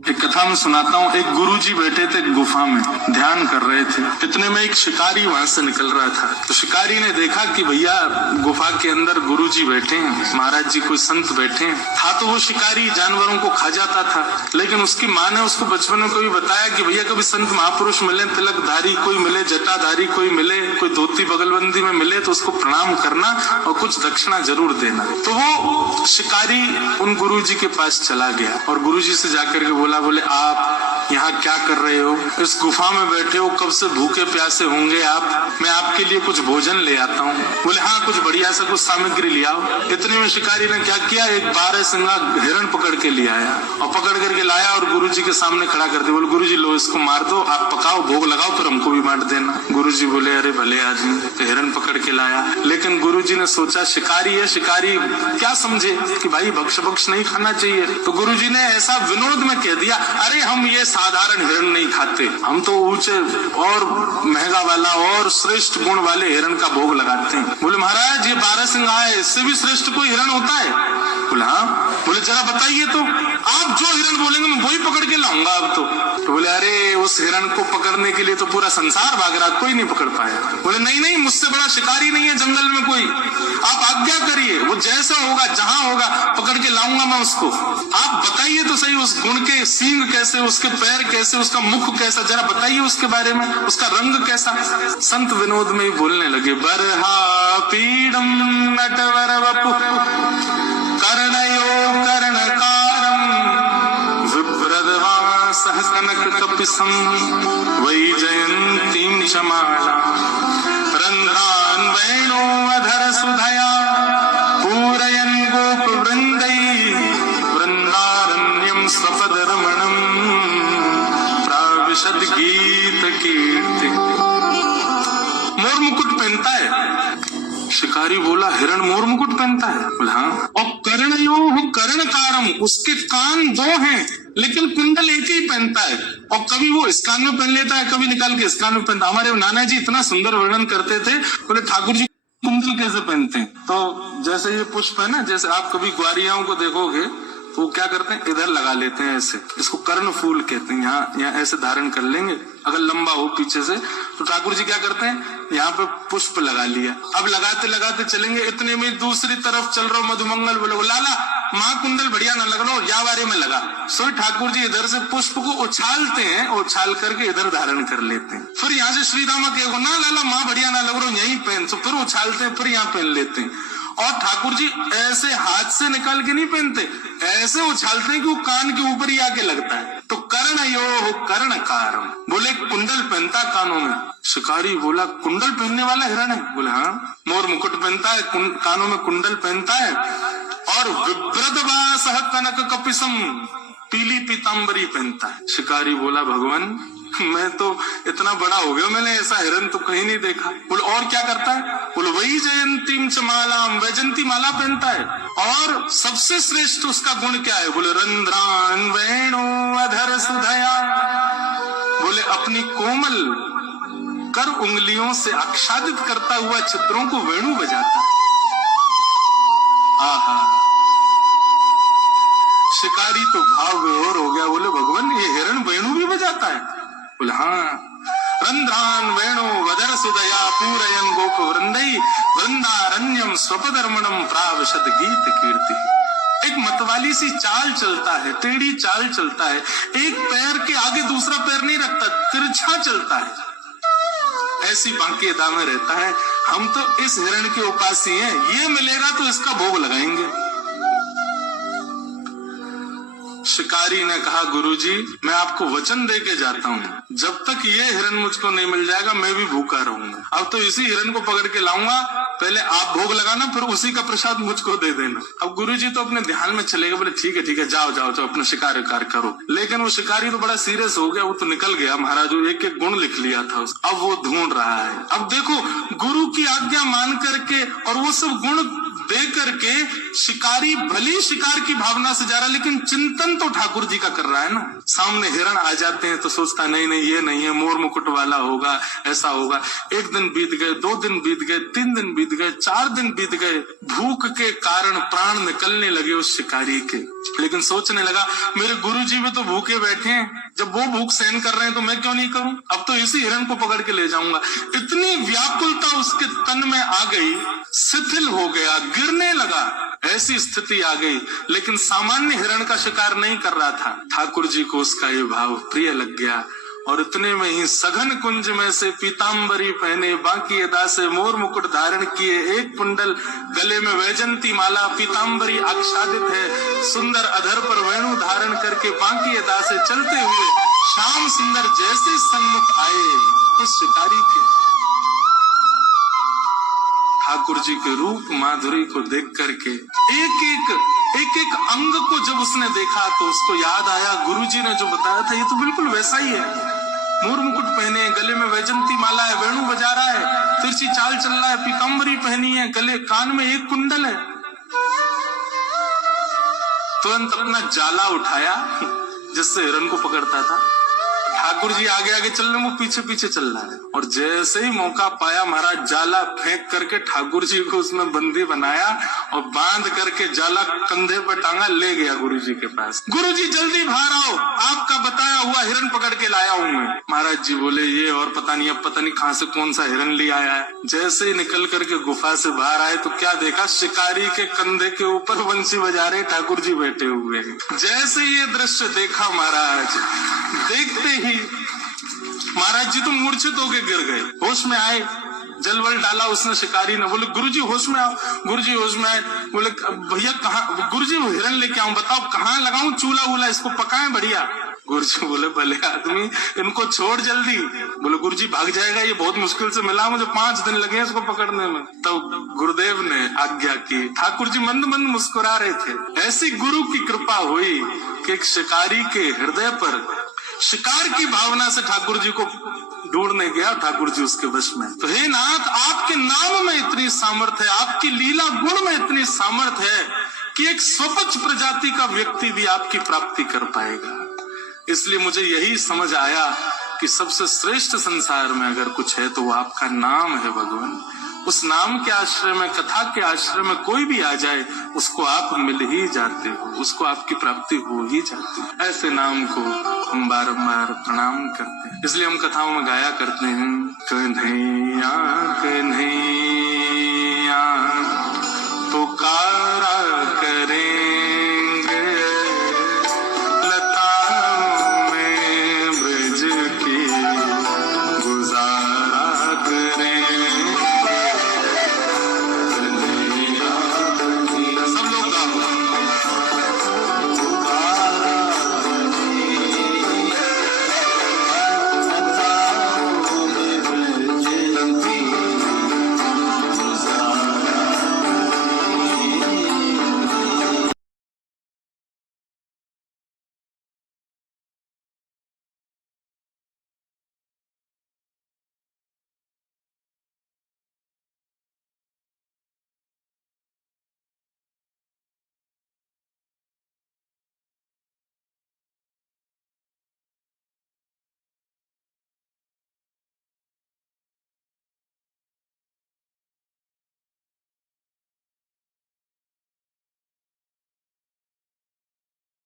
एक कथा में सुनाता हूँ। एक गुरुजी बैठे थे गुफा में, ध्यान कर रहे थे। इतने में एक शिकारी वहां से निकल रहा था। तो शिकारी ने देखा कि भैया गुफा के अंदर गुरुजी बैठे हैं, महाराज जी कोई संत बैठे हैं। था तो वो शिकारी जानवरों को खा जाता था, लेकिन उसकी माँ ने उसको बचपन में कभी बताया कि भैया कभी संत महापुरुष मिले, तिलकधारी कोई मिले, जटाधारी कोई मिले, कोई धोती बगलबंदी में मिले तो उसको प्रणाम करना और कुछ दक्षिणा जरूर देना। तो वो शिकारी उन गुरुजी के पास चला गया और गुरुजी से जाकर के बोले आप यहाँ क्या कर रहे हो? इस गुफा में बैठे हो, कब से भूखे प्यासे होंगे आप, मैं आपके लिए कुछ भोजन ले आता हूँ। बोले हाँ, कुछ बढ़िया सा कुछ सामग्री ले आओ। इतने में शिकारी ने क्या किया, एक 12 सिंगा हिरण पकड़ के ले आया और पकड़ करके लाया और गुरुजी के सामने खड़ा कर दिया। बोले गुरुजी लो इसको मार दो, आप पकाओ, भोग लगाओ, फिर हमको भी बांट देना। गुरुजी बोले अरे भले आदमी, तो हिरण पकड़ के लाया। लेकिन गुरुजी ने सोचा शिकारी है, शिकारी क्या समझे कि भाई भक्ष भक्ष नहीं खाना चाहिए। तो गुरुजी ने ऐसा विनोद में कह दिया, अरे हम ये साधारण हिरण नहीं खाते, हम तो ऊंचे और महंगा वाला और श्रेष्ठ गुण वाले हिरण का भोग लगाते हैं। बोले महाराज ये 12 सिंह आए, इससे भी श्रेष्ठ कोई हिरण होता है? बोले हाँ। बोले जरा बताइए तो, आप जो हिरण बोलेंगे मैं वही पकड़ के लाऊंगा अब तो। बोले अरे उस हिरण को पकड़ने के लिए तो पूरा संसार भाग रहा, कोई नहीं पकड़ पाया। बोले नहीं नहीं, मुझसे बड़ा शिकारी नहीं है जंगल में कोई, आप आज्ञा करिए, वो जैसा होगा जहां होगा पकड़ के लाऊंगा मैं उसको। आप बताइए तो सही, उस गुण के सींग कैसे, उसके पैर कैसे, उसका मुख कैसा, जरा बताइए उसके बारे में, उसका रंग कैसा। संत विनोद में ही बोलने लगे, बरहा पीडम नटवर वपु कर्णयो कर्णकारम विभ्रदवासः कनक कपिसं वैजयन्तीं च माला रन्ध्रान् वेणो अधर सुधया पूरयन् गोपवृन्दै वृन्दारण्यं स्वपदरमणं प्राविशद गीत कीर्ति। मोर मुकुट पहनता है। शिकारी बोला हिरण मोर मुकुट पहनता है? बोला हाँ। और कर्णयोः कर्णकारम, उसके कान 2 हैं लेकिन कुंडल एक ही पहनता है। और कभी वो इस कान में पहन लेता है, कभी निकाल के इस कान में पहनता है। हमारे नाना जी इतना सुंदर वर्णन करते थे, बोले ठाकुर जी कुंडल कैसे पहनते हैं? तो जैसे ये पुष्प है ना, जैसे आप कभी ग्वारियाओं को देखोगे तो क्या करते हैं, इधर लगा लेते हैं ऐसे, इसको कर्ण फूल कहते हैं। यहाँ ऐसे धारण कर लेंगे, अगर लंबा हो पीछे से, तो ठाकुर जी क्या करते हैं, यहाँ पे पुष्प लगा लिया। अब लगाते लगाते चलेंगे, इतने में दूसरी तरफ चल रहा मधुमंगल बोले लाला महाकुंडल बढ़िया ना लग रहा, या बारे में लगा। सो ठाकुर जी इधर से पुष्प को उछालते हैं, उछाल करके इधर धारण कर लेते हैं। फिर यहाँ से श्री रामा कहेगा ना लाला माँ बढ़िया ना लग रहा, यही पहन, तो फिर उछालते हैं, फिर यहाँ पहन लेते हैं। और ठाकुर जी ऐसे हाथ से निकाल के नहीं पहनते, ऐसे उछालते हैं कि वो कान के ऊपर ही आके लगता है। तो कर्णयोः कर्णकारम, बोले कुंडल पहनता कानों में। शिकारी बोला कुंडल पहनने वाला हिरण है? बोले हाँ। मोर मुकुट पहनता है, कानों में कुंडल पहनता है, और विभ्रदवासः कनक कपिसम, पीली पीतांबरी पहनता है। शिकारी बोला भगवान मैं तो इतना बड़ा हो गया, मैंने ऐसा हिरण तो कहीं नहीं देखा। बोले और क्या करता है? बोले वही जयंतीम च मालाम, वैजंती माला पहनता है। और सबसे श्रेष्ठ उसका गुण क्या है? बोले रंध्रान वेणु अधर सुधया, बोले अपनी कोमल कर उंगलियों से आच्छादित करता हुआ छिद्रों को वेणु बजाता है। आहा, शिकारी तो भाव विभोर हो गया, बोले भगवान ये हिरण वेणु भी बजाता है? बोले हाँ। रंध्रान वेणु वदर सुदया पूरयन् गोप वृंदै वृंदारण्यम स्वपदर्मणम प्राविशद गीत कीर्ति। एक मतवाली सी चाल चलता है, टेढ़ी चाल चलता है, एक पैर के आगे दूसरा पैर नहीं रखता, तिरछा चलता है, ऐसी बांकी अदा में रहता है। हम तो इस हिरण के उपासी हैं, ये मिलेगा तो इसका भोग लगाएंगे। शिकारी ने कहा गुरुजी मैं आपको वचन दे के जाता हूँ, जब तक ये हिरण मुझको नहीं मिल जाएगा मैं भी भूखा रहूंगा। अब तो इसी हिरण को पकड़ के लाऊंगा, पहले आप भोग लगाना, फिर उसी का प्रसाद मुझको दे देना। अब गुरुजी तो अपने ध्यान में चले गए, बोले ठीक है जाओ जाओ जाओ अपना शिकार करो। लेकिन वो शिकारी तो बड़ा सीरियस हो गया, वो तो निकल गया। महाराज एक एक गुण लिख लिया था, अब वो ढूंढ रहा है। अब देखो गुरु की आज्ञा मान करके और वो सब गुण दे करके शिकारी भली शिकार की भावना से जा रहा है, लेकिन चिंतन तो ठाकुर जी का कर रहा है ना। सामने हिरण आ जाते हैं तो सोचता नहीं नहीं ये नहीं है, मोर मुकुट वाला होगा, ऐसा होगा। एक दिन बीत गए, 2 दिन बीत गए, 3 दिन बीत गए, 4 दिन बीत गए। भूख के कारण प्राण निकलने लगे उस शिकारी के, लेकिन सोचने लगा मेरे गुरुजी भी तो भूखे बैठे हैं, जब वो भूख सहन कर रहे हैं तो मैं क्यों नहीं करूं, अब तो इसी हिरण को पकड़ के ले जाऊंगा। इतनी व्याकुलता उसके तन में आ गई, शिथिल हो गया, गिरने लगा, ऐसी स्थिति आ गई। लेकिन सामान्य हिरण का शिकार नहीं कर रहा था, ठाकुर जी को उसका ये भाव प्रिय लग गया। और इतने में ही सघन कुंज में से पीताम्बरी पहने, बाकी अदा से मोर मुकुट धारण किए, एक कुंडल गले में वैजंती माला, पीताम्बरी आच्छादित है, सुंदर अधर पर वेणु धारण करके बाकी अदा से चलते हुए श्याम सुंदर जैसे सन्मुख आए उस शिकारी के, ठाकुर जी के रूप माधुरी को देख करके एक एक अंग को जब उसने देखा तो उसको याद आया गुरुजी ने जो बताया था, ये तो बिल्कुल वैसा ही है। मोर मुकुट पहने, गले में वैजंती माला है, वेणु बजा रहा है, तिरछी चाल चल रहा है, पीताम्बरी पहनी है, गले कान में एक कुंडल है। तुरंत अपना जाला उठाया जिससे हिरण को पकड़ता था। ठाकुर जी आगे आगे चल रहे हैं, वो पीछे पीछे चल रहा है। और जैसे ही मौका पाया महाराज जाला फेंक करके ठाकुर जी को उसमें बंदी बनाया और बांध करके जाला कंधे पर टांगा, ले गया गुरु जी के पास। गुरु जी जल्दी बाहर आओ, आपका बताया हुआ हिरण पकड़ के लाया हूं मैं। महाराज जी बोले ये और पता नहीं, अब पता नहीं कहां से कौन सा हिरण ले आया है। जैसे ही निकल करके गुफा से बाहर आए तो क्या देखा, शिकारी के कंधे के ऊपर बंसी बजा रहे ठाकुर जी बैठे हुए हैं। जैसे ये दृश्य देखा महाराज, देखते ही महाराज जी तो मूर्छित होके गिर गए, होश में आए, जलवल डाला उसने शिकारी ने। बोले गुरुजी होश में आओ। गुरुजी होश में आए, बोले भैया कहाँ, गुरुजी वो हिरण लेके आऊं, बताओ कहाँ लगाऊं चूल्हा वूल्हा, इसको पकाएं बढ़िया। गुरुजी बोले भले आदमी, इनको छोड़ जल्दी। बोले गुरुजी भाग जाएगा, ये बहुत मुश्किल से मिला, मुझे 5 दिन लगे इसको पकड़ने में। तो गुरुदेव ने आज्ञा की। ठाकुर जी मंद मंद मुस्कुरा रहे थे। ऐसी गुरु की कृपा हुई कि एक शिकारी के हृदय पर शिकार की भावना से ठाकुर जी को ढूंढने गया, ठाकुर जी उसके वश में। तो हे नाथ, आपके नाम में इतनी सामर्थ्य है, आपकी लीला गुण में इतनी सामर्थ्य है कि एक स्वपच प्रजाति का व्यक्ति भी आपकी प्राप्ति कर पाएगा। इसलिए मुझे यही समझ आया कि सबसे श्रेष्ठ संसार में अगर कुछ है तो वो आपका नाम है भगवान। उस नाम के आश्रय में, कथा के आश्रय में कोई भी आ जाए उसको आप मिल ही जाते हो, उसको आपकी प्राप्ति हो ही जाती है। ऐसे नाम को हम बारंबार प्रणाम करते हैं। इसलिए हम कथाओं में गाया करते हैं, कन्हैया कन्हैया पुकार